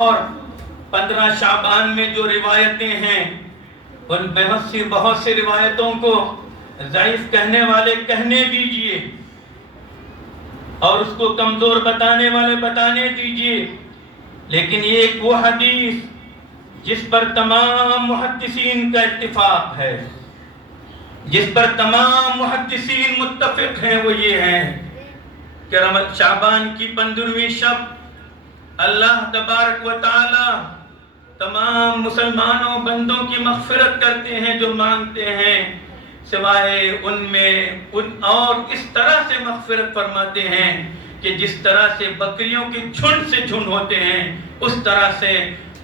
اور 15 شعبان میں جو روایتیں ہیں ان بہت سی روایتوں کو ضعیف کہنے والے کہنے دیجئے اور اس کو کمزور بتانے والے بتانے دیجئے، لیکن یہ ایک وہ حدیث جس پر تمام محدثین کا اتفاق ہے، جس پر تمام محدثین متفق ہیں، وہ یہ ہے کہ شعبان کی 15ویں شب اللہ تبارک و تعالی تمام مسلمانوں بندوں کی مغفرت کرتے ہیں جو مانگتے ہیں، سوائے اور اس طرح سے مغفرت فرماتے ہیں کہ جس طرح سے بکریوں کے جھنڈ سے جھنڈ ہوتے ہیں اس طرح سے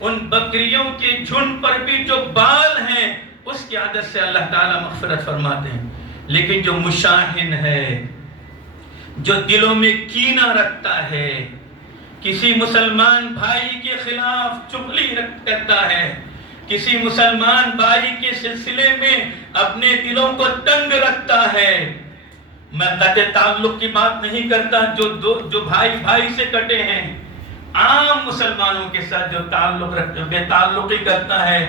ان بکریوں کے جھنڈ پر بھی جو بال ہیں اس کی عادت سے اللہ تعالیٰ مغفرت فرماتے ہیں۔ لیکن جو مشاہن ہے، جو دلوں میں کینہ رکھتا ہے، کسی مسلمان بھائی کے خلاف چغلی کرتا ہے، کسی مسلمان بھائی کے سلسلے میں اپنے دلوں کو تنگ رکھتا ہے، میں قطع تعلق کی بات نہیں کرتا، جو بھائی سے کٹے ہیں، عام مسلمانوں کے ساتھ جو تعلق رکھتا، بے تعلقی کرتا ہے،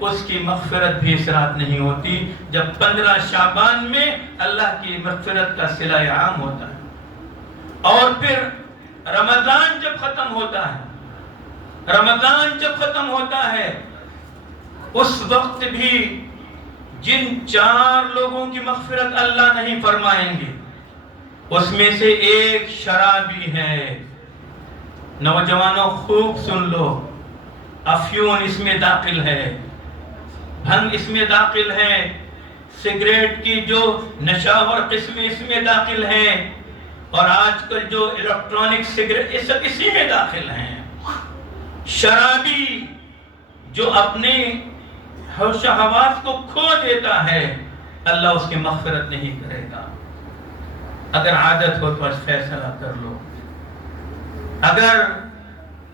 اس کی مغفرت بھی اس رات نہیں ہوتی جب 15 شعبان میں اللہ کی مغفرت کا صلہ عام ہوتا ہے۔ اور پھر رمضان جب ختم ہوتا ہے اس وقت بھی جن 4 لوگوں کی مغفرت اللہ نہیں فرمائیں گے اس میں سے ایک شرابی ہے۔ نوجوانوں خوب سن لو، افیون اس میں داخل ہے، بھنگ اس میں داخل ہے، سگریٹ کی جو نشاور قسمیں اس میں داخل ہیں، اور آج کل جو الیکٹرانک سگریٹ یہ سب اسی میں داخل ہیں۔ شرابی جو اپنے ہوش و حواس کو کھو دیتا ہے اللہ اس کی مغفرت نہیں کرے گا۔ اگر عادت ہو تو فیصلہ کر لو، اگر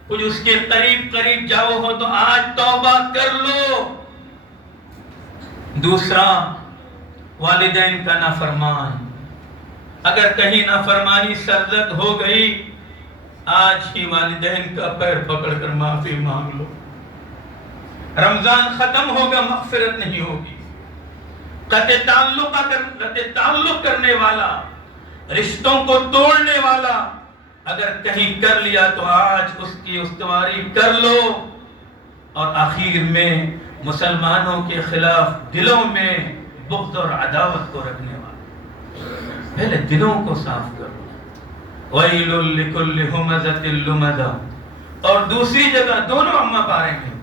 کچھ اس کے قریب جاؤ ہو تو آج توبہ کر لو۔ دوسرا، والدین کا نافرمان، اگر کہیں نافرمانی سرزد ہو گئی آج ہی والدین کا پیر پکڑ کر معافی مانگ لو۔ رمضان ختم ہوگا مغفرت نہیں ہوگی۔ قطع تعلق کرنے والا، رشتوں کو توڑنے والا اگر کہیں کر لیا تو آج اس کی استواری کر لو۔ اور آخر میں مسلمانوں کے خلاف دلوں میں بغض اور عداوت کو رکھنے والا، پہلے دلوں کو صاف کرو۔ وَيْلٌ لِكُلِّ هُمَزَةٍ لُمَزَةٍ، اور دوسری جگہ دونوں اما پارے میں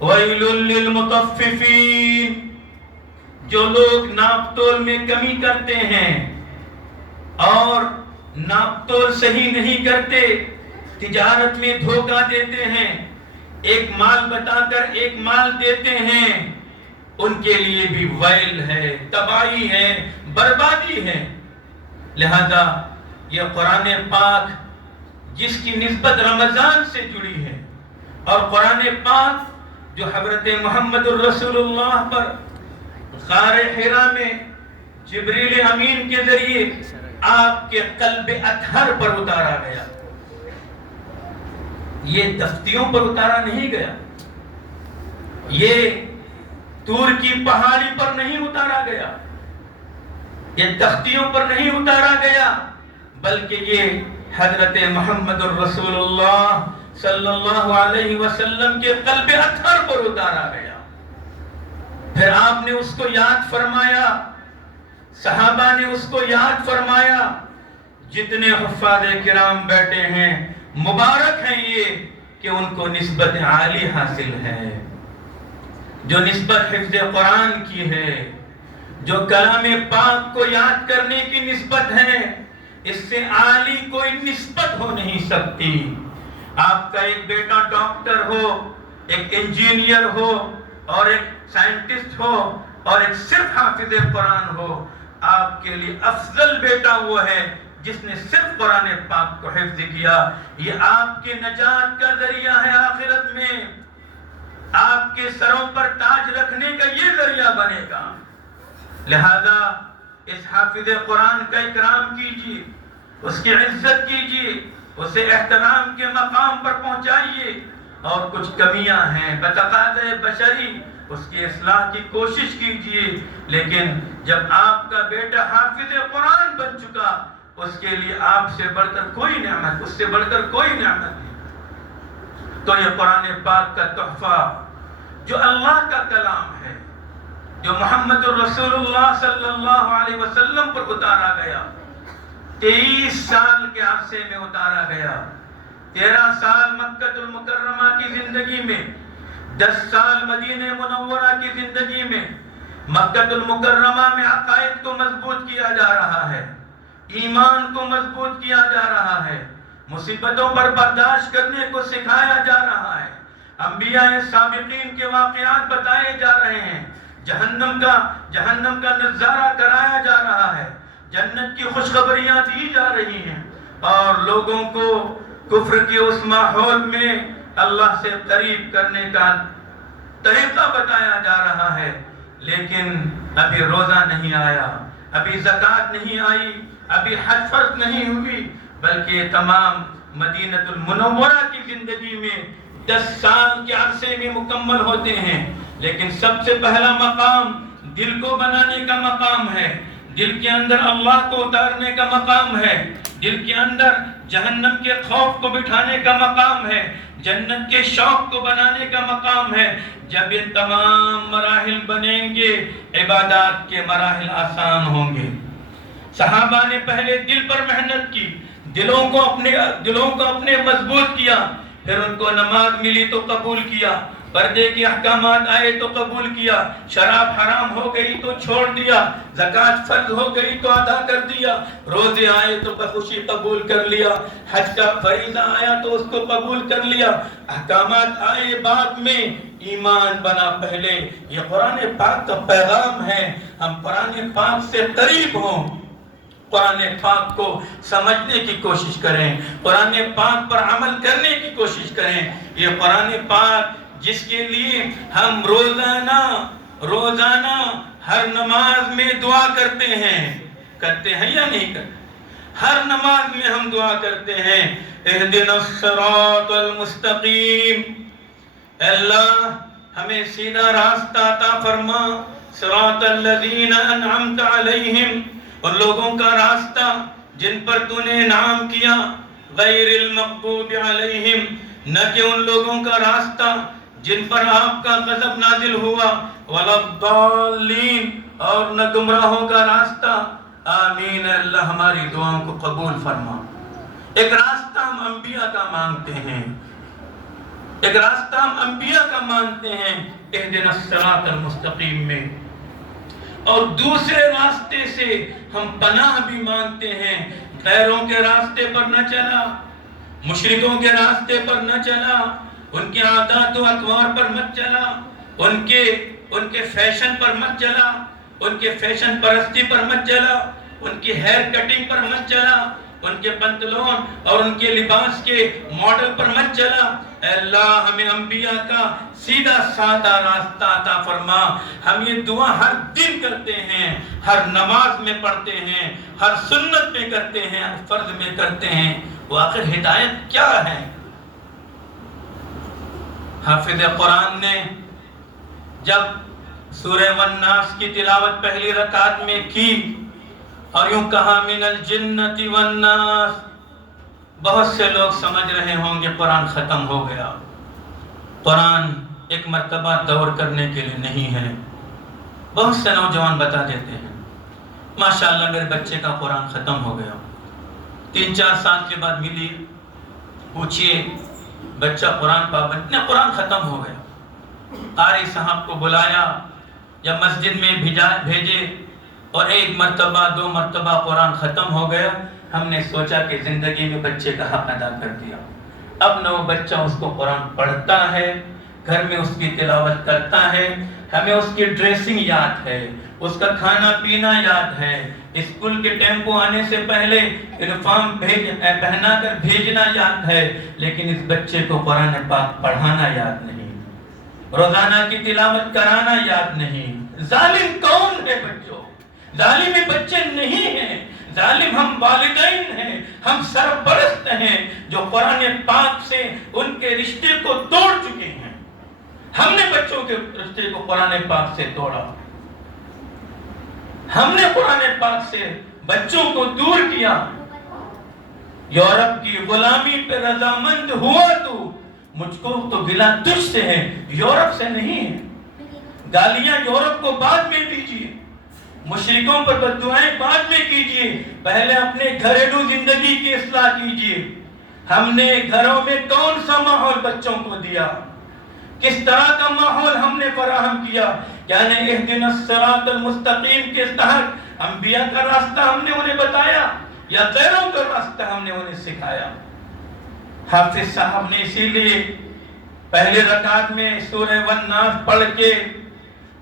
وَيْلٌ لِلْمُطَفِّفِينَ، جو لوگ ناپ تول میں کمی کرتے ہیں اور ناپ تول صحیح نہیں کرتے، تجارت میں دھوکہ دیتے ہیں، ایک مال بتا کر ایک مال دیتے ہیں، ان کے لیے بھی ویل ہے، تباہی ہے، بربادی ہے۔ لہذا یہ قرآن پاک جس کی نسبت رمضان سے جڑی ہے، اور قرآن پاک جو حضرت محمد الرسول اللہ پر غار حرا میں جبریل امین کے ذریعے آپ کے قلب اطہر پر اتارا گیا، یہ تختیوں پر اتارا نہیں گیا، یہ طور کی پہاڑی پر نہیں اتارا گیا، یہ تختیوں پر نہیں اتارا گیا، بلکہ یہ حضرت محمد الرسول اللہ صلی اللہ علیہ وسلم کے قلب اطہر پر اتارا گیا۔ پھر آپ نے اس کو یاد فرمایا، صحابہ نے اس کو یاد فرمایا۔ جتنے حفاظ کرام بیٹھے ہیں مبارک ہیں یہ کہ ان کو نسبت عالی حاصل ہے، جو نسبت حفظ قرآن کی ہے، جو کلام پاک کو یاد کرنے کی نسبت ہے، اس سے عالی کوئی نسبت ہو نہیں سکتی۔ آپ کا ایک بیٹا ڈاکٹر ہو، ایک انجینئر ہو، اور ایک سائنٹسٹ ہو، اور ایک صرف حافظ قرآن ہو، آپ کے لیے افضل بیٹا وہ ہے جس نے صرف قرآن پاک کو حفظ کیا۔ یہ آپ کے نجات کا ذریعہ ہے، آخرت میں آپ کے سروں پر تاج رکھنے کا یہ ذریعہ بنے گا۔ لہذا اس حافظ قرآن کا اکرام کیجیے، اس کی عزت کیجیے، اسے احترام کے مقام پر پہنچائیے، اور کچھ کمیاں ہیں، بتقاضۂ بشری اس کی اصلاح کی کوشش کیجئے، لیکن جب آپ کا بیٹا حافظ قرآن بن چکا، اس کے لیے آپ سے بڑھ کر کوئی نعمت، اس سے بڑھ کر کوئی نعمت نہیں۔ تو یہ قرآن پاک کا تحفہ جو اللہ کا کلام ہے، جو محمد الرسول اللہ صلی اللہ علیہ وسلم پر اتارا گیا، 23 سال کے عرصے میں اتارا گیا، 13 سال مکہ المکرمہ کی زندگی میں، 10 سال مدینہ منورہ کی زندگی میں، مکہ المکرمہ میں عقائد کو مضبوط کیا جا رہا ہے، ایمان کو مضبوط کیا جا رہا ہے، مصیبتوں پر برداشت کرنے کو سکھایا جا رہا ہے، انبیاء سابقین کے واقعات بتائے جا رہے ہیں، جہنم کا نظارہ کرایا جا رہا ہے، جنت کی خوشخبریاں دی جا رہی ہیں، اور لوگوں کو کفر کے اس ماحول میں اللہ سے قریب کرنے کا طریقہ بتایا جا رہا ہے، لیکن ابھی روزہ نہیں آیا، ابھی زکوٰۃ نہیں آئی، ابھی حج فرض نہیں ہوئی، بلکہ تمام مدینہ المنورہ کی زندگی میں 10 سال کے عرصے میں مکمل ہوتے ہیں، لیکن سب سے پہلا مقام دل کو بنانے کا مقام ہے، دل کے اندر اللہ کو اتارنے کا مقام ہے، دل کے اندر جہنم کے خوف کو بٹھانے کا مقام ہے، جنت کے شوق کو بنانے کا مقام ہے۔ جب یہ تمام مراحل بنیں گے، عبادات کے مراحل آسان ہوں گے۔ صحابہ نے پہلے دل پر محنت کی، دلوں کو اپنے مضبوط کیا، پھر ان کو نماز ملی تو قبول کیا، پردے کے احکامات آئے تو قبول کیا، شراب حرام ہو گئی تو چھوڑ دیا، زکوٰۃ فرض ہو گئی تو ادا کر دیا، روزے آئے تو بخوشی قبول کر لیا، حج کا فریضہ آیا تو اس کو قبول کر لیا، احکامات آئے بعد میں، ایمان بنا پہلے۔ یہ قرآن پاک کا پیغام ہے، ہم قرآن پاک سے قریب ہوں، قرآن پاک کو سمجھنے کی کوشش کریں، قرآن پاک پر عمل کرنے کی کوشش کریں۔ یہ قرآن پاک جس کے لیے ہم روزانہ ہر نماز میں دعا کرتے ہیں یا نہیں کرتے؟ ہر نماز میں ہم دعا کرتے ہیں، اہدنا الصراط المستقیم، اللہ ہمیں سیدھا راستہ عطا فرما، صراط الذین انعمت علیہم، ان لوگوں کا راستہ جن پر تو نے انعام کیا، غیر المغضوب علیہم، نہ کہ ان لوگوں کا راستہ جن پر آپ کا غضب نازل ہوا، ولا الضالین، اور نہ گمراہوں کا راستہ۔ آمین۔ اللہ ہماری دعاؤں کو قبول فرما۔ ایک راستہ ہم انبیاء کا مانگتے ہیں، ایک راستہ ہم انبیاء کا مانتے ہیں اہدنا الصراط المستقیم میں، اور دوسرے راستے سے ہم پناہ بھی مانگتے ہیں، غیروں کے راستے پر نہ چلا، مشرکوں کے راستے پر نہ چلا، ان کے عادات و اطوار پر مت چلا، ان کے فیشن پر مت چلا، ان کے فیشن پرستی پر مت چلا، ان کی ہیئر کٹنگ پر مت چلا، ان کے پنتلون اور ان کے لباس کے ماڈل پر مت چلا۔ اے اللہ ہمیں انبیاء کا سیدھا سادہ راستہ عطا فرما۔ ہم یہ دعا ہر دن کرتے ہیں، ہر نماز میں پڑھتے ہیں، ہر سنت میں کرتے ہیں، ہر فرض میں کرتے ہیں۔ وہ آخر ہدایت کیا ہے؟ حافظ قرآن نے جب سورہ والناس کی تلاوت پہلی رکعت میں کی اور یوں کہا من الجنۃ والناس، بہت سے لوگ سمجھ رہے ہوں گے قرآن ختم ہو گیا، قرآن ایک مرتبہ دور کرنے کے لیے نہیں ہے۔ بہت سے نوجوان بتا دیتے ہیں ماشاءاللہ میرے بچے کا قرآن ختم ہو گیا، 3-4 سال کے بعد ملی، پوچھئے بچہ قرآن پابند، قرآن ختم ہو گیا۔ قاری صاحب کو بلایا یا مسجد میں بھیجے، اور 1 مرتبہ 2 مرتبہ قرآن ختم ہو گیا۔ ہم نے سوچا کہ زندگی میں بچے کا حق ادا کر دیا، اب نہ وہ بچہ اس کو قرآن پڑھتا ہے، گھر میں اس کی تلاوت کرتا ہے، ہمیں اس کی ڈریسنگ یاد ہے، اس کا کھانا پینا یاد ہے، اسکول کے ٹیمپو آنے سے پہلے یونیفارم پہنا کر بھیجنا یاد ہے، لیکن اس بچے کو قرآن پاک پڑھانا یاد نہیں، روزانہ کی تلاوت کرانا یاد نہیں۔ ظالم کون ہے بچوں؟ ظالم بچے نہیں ہیں، ظالم ہم والدین ہیں، ہم سرپرست ہیں جو قرآن پاک سے ان کے رشتے کو توڑ چکے ہیں۔ ہم نے بچوں کے رشتے کو قرآن پاک سے توڑا، ہم نے قرآن پاک سے بچوں کو دور کیا۔ یورپ کی غلامی پہ رضامند ہوا تو مجھ کو تو گلہ تجھ سے ہے، یورپ سے نہیں ہے۔ گالیاں یورپ کو بعد میں دیجیے، مشرکوں پر بددعائیں بعد میں کیجیے، پہلے اپنے گھریلو زندگی کی اصلاح کیجیے۔ ہم نے گھروں میں کون سا ماحول بچوں کو دیا، کس طرح کا ماحول ہم نے فراہم کیا؟ یعنی اہدنا الصراط المستقیم کے تحت انبیاء کا راستہ ہم نے انہیں بتایا یا غیروں کا راستہ ہم نے انہیں سکھایا؟ حافظ صاحب نے اسی لیے پہلے رکعت میں سورہ والناس پڑھ کے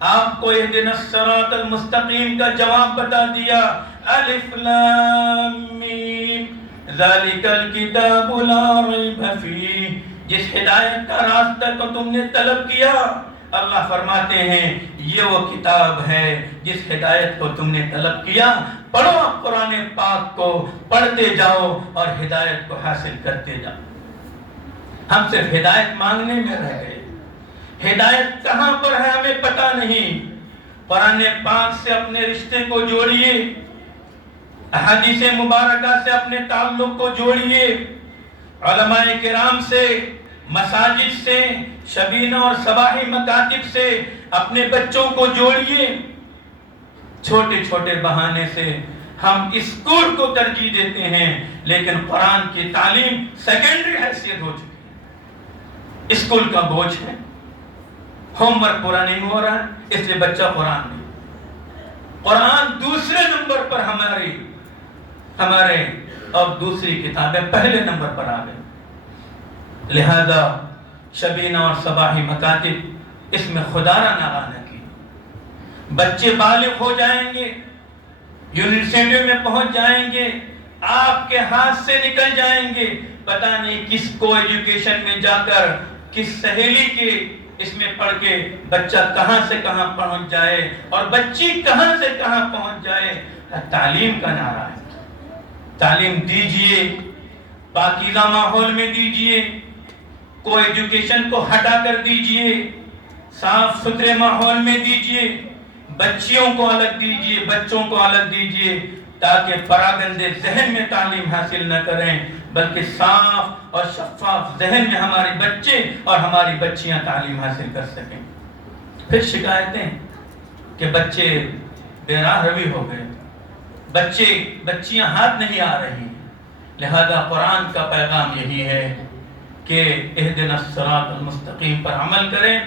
آپ کو اہدنا الصراط المستقیم کا جواب بتا دیا۔ الف لام میم ذالک الکتاب لا ریب فیہ، جس ہدایت کا راستہ کو تم نے طلب کیا، اللہ فرماتے ہیں یہ وہ کتاب ہے جس ہدایت کو تم نے طلب کیا۔ پڑھو اب قرآن پاک کو، پڑھتے جاؤ اور ہدایت کو حاصل کرتے جاؤ۔ ہم صرف ہدایت مانگنے میں رہ گئے، ہدایت کہاں پر ہے ہمیں پتہ نہیں۔ قرآن پاک سے اپنے رشتے کو جوڑیے، احادیث مبارکہ سے اپنے تعلق کو جوڑیے، علماء کرام سے، مساجد سے، شبینہ اور صباحی مکاتب سے اپنے بچوں کو جوڑیے۔ چھوٹے چھوٹے بہانے سے ہم اسکول کو ترجیح دیتے ہیں، لیکن قرآن کی تعلیم سیکنڈری حیثیت ہو چکی ہے۔ اسکول کا بوجھ ہے، ہوم ورک پورا نہیں ہو رہا ہے، اس لیے بچہ قرآن نہیں۔ قرآن دوسرے نمبر پر ہمارے اور دوسری کتابیں پہلے نمبر پر آ گئی۔ لہذا شبینہ اور صباحی مکاتب اس میں خدا را نغہ نہ کی۔ بچے بالغ ہو جائیں گے، یونیورسٹی میں پہنچ جائیں گے، آپ کے ہاتھ سے نکل جائیں گے، پتہ نہیں کس کو ایجوکیشن میں جا کر، کس سہیلی کے اس میں پڑھ کے بچہ کہاں سے کہاں پہنچ جائے اور بچی کہاں سے کہاں پہنچ جائے۔ تعلیم کا نعرہ ہے، تعلیم دیجئے، پاکیزہ ماحول میں دیجئے، کو ایجوکیشن کو ہٹا کر دیجئے، صاف ستھرے ماحول میں دیجئے، بچیوں کو الگ دیجئے، بچوں کو الگ دیجئے، تاکہ پراگندے ذہن میں تعلیم حاصل نہ کریں، بلکہ صاف اور شفاف ذہن میں ہمارے بچے اور ہماری بچیاں تعلیم حاصل کر سکیں۔ پھر شکایتیں کہ بچے بے راہ روی ہو گئے، بچیاں ہاتھ نہیں آ رہی ہیں۔ لہذا قرآن کا پیغام یہی ہے کہ اہدنا الصراط المستقیم پر عمل کریں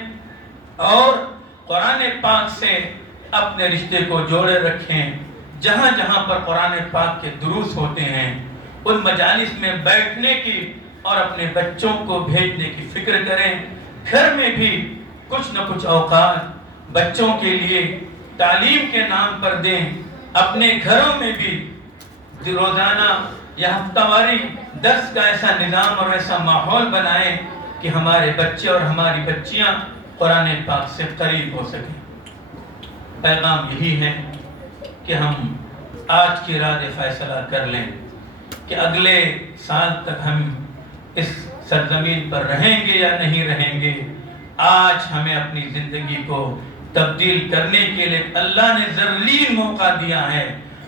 اور قرآن پاک سے اپنے رشتے کو جوڑے رکھیں۔ جہاں جہاں پر قرآن پاک کے دروس ہوتے ہیں ان مجالس میں بیٹھنے کی اور اپنے بچوں کو بھیجنے کی فکر کریں۔ گھر میں بھی کچھ نہ کچھ اوقات بچوں کے لیے تعلیم کے نام پر دیں، اپنے گھروں میں بھی روزانہ یا ہفتہ واری درس کا ایسا نظام اور ایسا ماحول بنائیں کہ ہمارے بچے اور ہماری بچیاں قرآن پاک سے قریب ہو سکیں۔ پیغام یہی ہے کہ ہم آج کی رات فیصلہ کر لیں کہ اگلے سال تک ہم اس سرزمین پر رہیں گے یا نہیں رہیں گے۔ آج ہمیں اپنی زندگی کو تبدیل کرنے کے لیے اللہ نے ذلیل موقع دیا ہے،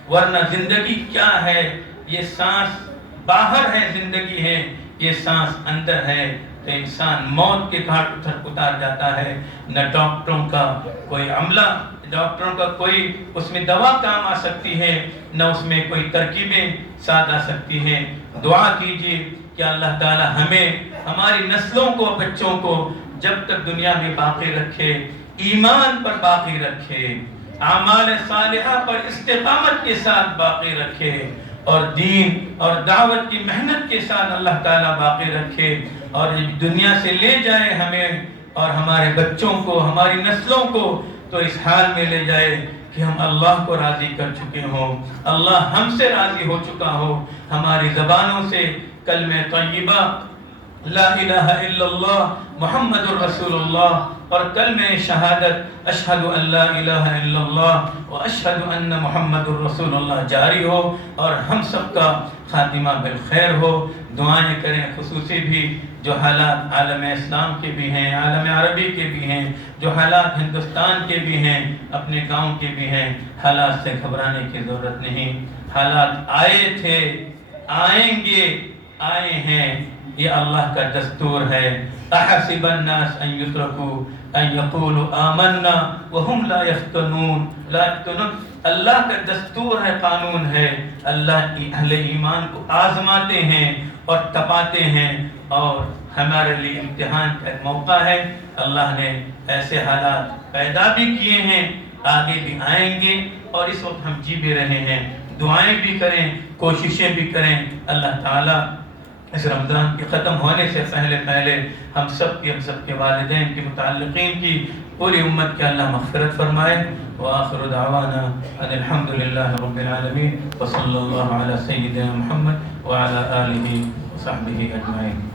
ورنہ زندگی کیا ہے؟ یہ سانس باہر ہے، زندگی ہے، یہ سانس اندر ہے۔ تو انسان موت کے گھاٹ اتار جاتا ہے، نہ ڈاکٹروں کا کوئی عملہ، ڈاکٹروں کا کوئی اس میں دوا کام آ سکتی ہے، نہ اس میں کوئی ترکیبیں ساتھ آ سکتی ہیں۔ دعا کیجیے کہ اللہ تعالی ہمیں، ہماری نسلوں کو، بچوں کو جب تک دنیا میں باقی رکھے، ایمان پر باقی رکھے، اعمال صالحہ پر استقامت کے ساتھ باقی رکھے، اور دین اور دعوت کی محنت کے ساتھ اللہ تعالیٰ باقی رکھے، اور دنیا سے لے جائے ہمیں اور ہمارے بچوں کو، ہماری نسلوں کو تو اس حال میں لے جائے کہ ہم اللہ کو راضی کر چکے ہوں، اللہ ہم سے راضی ہو چکا ہو، ہماری زبانوں سے کلمہ طیبہ لا الہ الا اللہ محمد الرسول اللہ اور کلمہ شہادت اشہد ان لا الہ الا اللہ و اشہد ان محمد الرسول اللہ جاری ہو اور ہم سب کا خاتمہ بالخیر ہو. دعائیں کریں خصوصی بھی جو حالات عالم اسلام کے بھی ہیں، عالم عربی کے بھی ہیں، جو حالات ہندوستان کے بھی ہیں، اپنے گاؤں کے بھی ہیں. حالات سے گھبرانے کی ضرورت نہیں. حالات آئے تھے، آئیں گے، آئے ہیں، یہ اللہ کا دستور ہے. احسب الناس ان يتركوا ان يقولوا آمنا وهم لا يفتنون. اللہ کا دستور ہے، قانون ہے. اللہ اہل ایمان کو آزماتے ہیں اور تپاتے ہیں اور ہمارے لیے امتحان کا ایک موقع ہے. اللہ نے ایسے حالات پیدا بھی کیے ہیں، آگے بھی آئیں گے اور اس وقت ہم جی بھی رہے ہیں. دعائیں بھی کریں، کوششیں بھی کریں. اللہ تعالیٰ اس رمضان کے ختم ہونے سے پہلے ہم سب کے والدین کے متعلقین کی پوری امت کے اللہ مغفرت فرمائے. وآخر دعوانا ان الحمد للہ رب العالمین وصلی اللہ علی سیدنا محمد وعلی آلہ وصحبہ اجمعین.